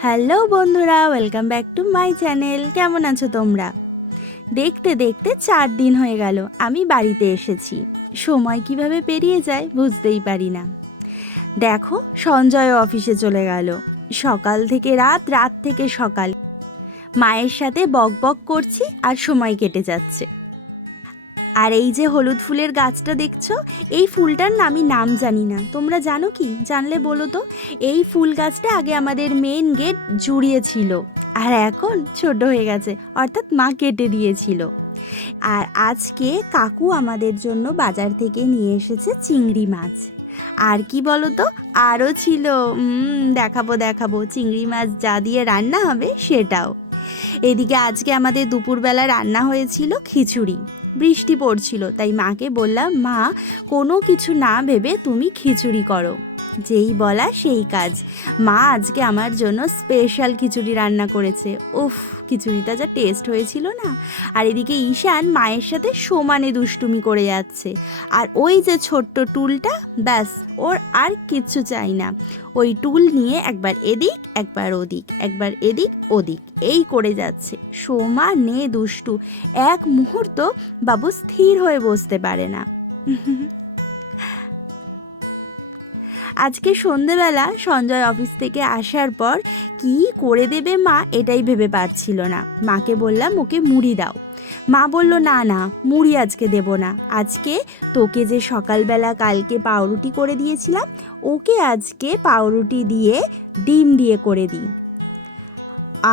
Hello বন্ধুরা, welcome back to my channel. কেমন আছো তোমরা? দেখতে দেখতে 4 দিন হয়ে গেল আমি বাড়িতে এসেছি। সময় কিভাবে পেরিয়ে যায় বুঝতেই পারি না। দেখো, সঞ্জয় অফিসে চলে গেল। সকাল থেকে রাত, রাত থেকে সকাল মায়ের সাথে বক বক করছি আর সময় কেটে যাচ্ছে। আর এই যে হলুদ ফুলের গাছটা দেখছো, এই ফুলটার না আমি নাম জানি না। তোমরা জানো কি? জানলে বলো তো। এই ফুল গাছটা আগে আমাদের মেন গেট জুড়িয়ে ছিল, আর এখন ছোট হয়ে গেছে, অর্থাৎ মা কেটে দিয়েছিল। আর আজকে কাকু আমাদের জন্য বাজার থেকে নিয়ে এসেছে চিংড়ি মাছ। আর কি বলো তো, আরও ছিল। দেখাবো দেখাবো চিংড়ি মাছ যা দিয়ে রান্না হবে সেটাও। এদিকে আজকে আমাদের দুপুরবেলা রান্না হয়েছিল খিচুড়ি। বৃষ্টি পড়ছিল, তাই মাকে বললাম, মা কোনো কিছু না ভেবে তুমি খিচুড়ি করো। যেই বলা সেই কাজ। মা আজকে আমার জন্য স্পেশাল খিচুড়ি রান্না করেছে। উফ, খিচুড়িটা যা টেস্ট হয়েছিল না। আর এদিকে ঈশান মায়ের সাথে সমানে দুষ্টুমি করে যাচ্ছে। আর ওই যে ছোট্ট টুলটা, ব্যাস, ওর আর কিচ্ছু চাই না। ওই টুল নিয়ে একবার এদিক একবার ওদিক, একবার এদিক ওদিক এই করে যাচ্ছে, সমানে দুষ্টু। এক মুহূর্ত বাবু স্থির হয়ে বসতে পারে না। আজকে সন্ধেবেলা সঞ্জয় অফিস থেকে আসার পর কি করে দেবে মা এটাই ভেবে পারছিল না। মাকে বললাম, ওকে মুড়ি দাও। মা বলল, না না, মুড়ি আজকে দেব না। আজকে তোকে যে সকালবেলা কালকে পাউরুটি করে দিয়েছিলাম, ওকে আজকে পাউরুটি দিয়ে ডিম দিয়ে করে দিই।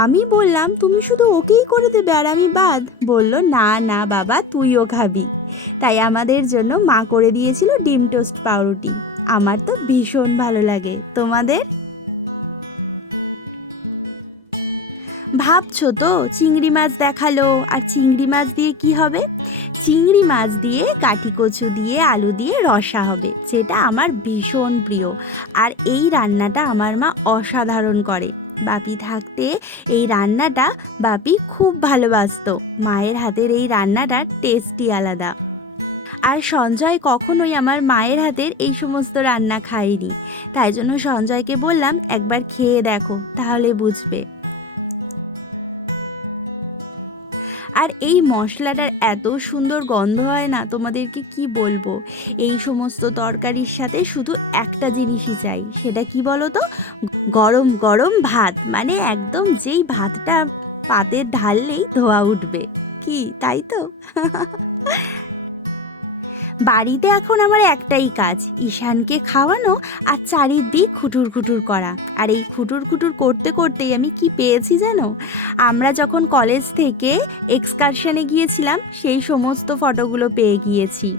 আমি বললাম, তুমি শুধু ওকেই করে দেবে আর আমি বাদ? বলল, না না বাবা, তুইও খাবি। তাই আমাদের জন্য মা করে দিয়েছিল ডিম টোস্ট পাউরুটি। আমার তো ভীষণ ভালো লাগে। তোমাদের? ভাবছো তো, চিংড়ি মাছ দেখালো, আর চিংড়ি মাছ দিয়ে কি হবে? চিংড়ি মাছ দিয়ে কাঠি কচু দিয়ে আলু দিয়ে রসা হবে, যেটা আমার ভীষণ প্রিয়। আর এই রান্নাটা আমার মা অসাধারণ করে। বাপি থাকতে এই রান্নাটা বাপি খুব ভালোবাসতো। মায়ের হাতের এই রান্নাটার টেস্টই আলাদা। আর সঞ্জয় কখনোই আমার মায়ের হাতের এই সমস্ত রান্না খায়নি। তাই জন্য সঞ্জয়কে বললাম, একবার খেয়ে দেখো, তাহলে বুঝবে। আর এই মশলাটার এত সুন্দর গন্ধ হয় না, তোমাদেরকে কি বলবো। এই সমস্ত তরকারির সাথে শুধু একটা জিনিসই চাই, সেটা কি বলো তো? গরম গরম ভাত। মানে একদম যেই ভাতটা পাতে ঢাললেই ধোয়া উঠবে। কি তাই তো? বাড়িতে এখন আমার একটাই কাজ, ঈশানকে খাওয়ানো আর চারিদিক খুটুর খুটুর করা। আর এই খুটুর খুটুর করতে করতেই আমি কি পেয়েছি জানো? আমরা যখন কলেজ থেকে এক্সকারশনে গিয়েছিলাম সেই সমস্ত ফটোগুলো পেয়ে গিয়েছি।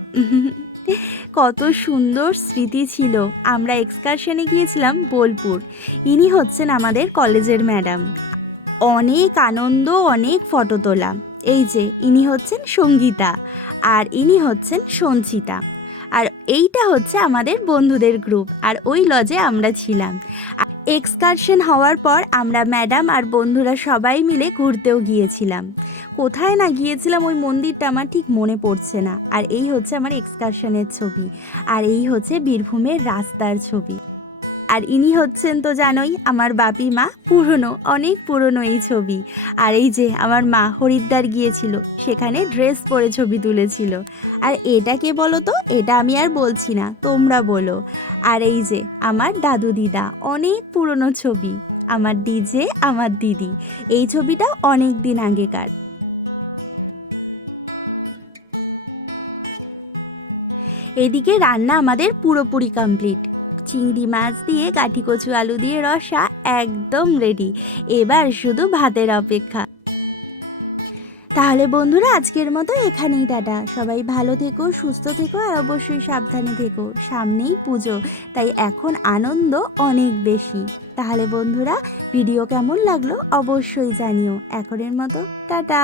কত সুন্দর স্মৃতি ছিল। আমরা এক্সকারশনে গিয়েছিলাম বোলপুর। ইনি হচ্ছেন আমাদের কলেজের ম্যাডাম। অনেক আনন্দ, অনেক ফটো তোলা। এই যে ইনি হচ্ছেন সঙ্গীতা, আর ইনি হচ্ছেন সঞ্চিতা। আর এইটা হচ্ছে আমাদের বন্ধুদের গ্রুপ। আর ওই লজে আমরা ছিলাম। এক্সকারশন হওয়ার পর আমরা ম্যাডাম আর বন্ধুরা সবাই মিলে ঘুরতেও গিয়েছিলাম। কোথায় না গিয়েছিলাম ওই মন্দিরটা আমার ঠিক মনে পড়ছে না। আর এই হচ্ছে আমার এক্সকারশনের ছবি, আর এই হচ্ছে বীরভূমের রাস্তার ছবি। আর ইনি হচ্ছেন তো জানোই আমার বাপি মা, পুরনো, অনেক পুরনো এই ছবি। আর এই যে আমার মা হরিদ্বার গিয়েছিল, সেখানে ড্রেস পরে ছবি তুলেছিল। আর এটা কে বলো তো? এটা আমি আর বলছি না, তোমরা বলো। আর এই যে আমার দাদু দিদা, অনেক পুরনো ছবি। আমার ডিজে, আমার দিদি, এই ছবিটা অনেক দিন আগেকার। এদিকে রান্না আমাদের পুরোপুরি কমপ্লিট। চিংড়ি মাছ দিয়ে কাঠি কচু আলু দিয়ে রসা একদম রেডি। এবার শুধু ভাতের অপেক্ষা। তাহলে বন্ধুরা, আজকের মতো এখানেই টাটা। সবাই ভালো থেকো, সুস্থ থেকো, আর অবশ্যই সাবধানে থেকো। সামনেই পুজো, তাই এখন আনন্দ অনেক বেশি। তাহলে বন্ধুরা, ভিডিও কেমন লাগলো অবশ্যই জানিও। এখনের মতো টাটা।